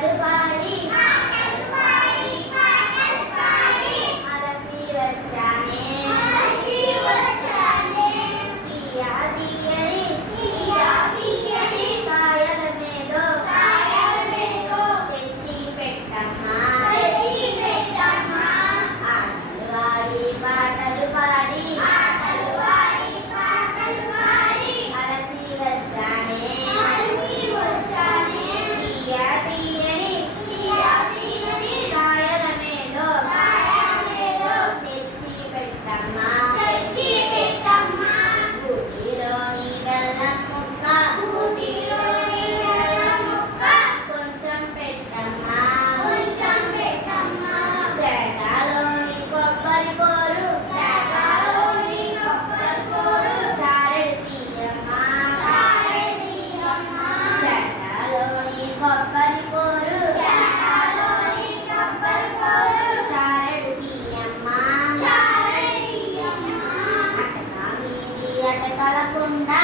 పాటలు పాడి అలసి వచ్చానే తీయా తీయని కాయల మేదో తెచ్చి పెట్టమ్మా ఆటలు ఆడి పాటలు పాడి అలసి వచ్చానే తీయా తీయని కాయల మేదో తెచ్చి పెట్టమ్మా గూటిలోని బెల్లం ముక్క కొంచెం పెట్టమ్మా చేటలోని కొబ్బరి కోరు చారెడు తీయమ్మా చేటలోని కొబ్బరి కోరు చారెడు తీయమ్మా అటక మీది అటకలకుండా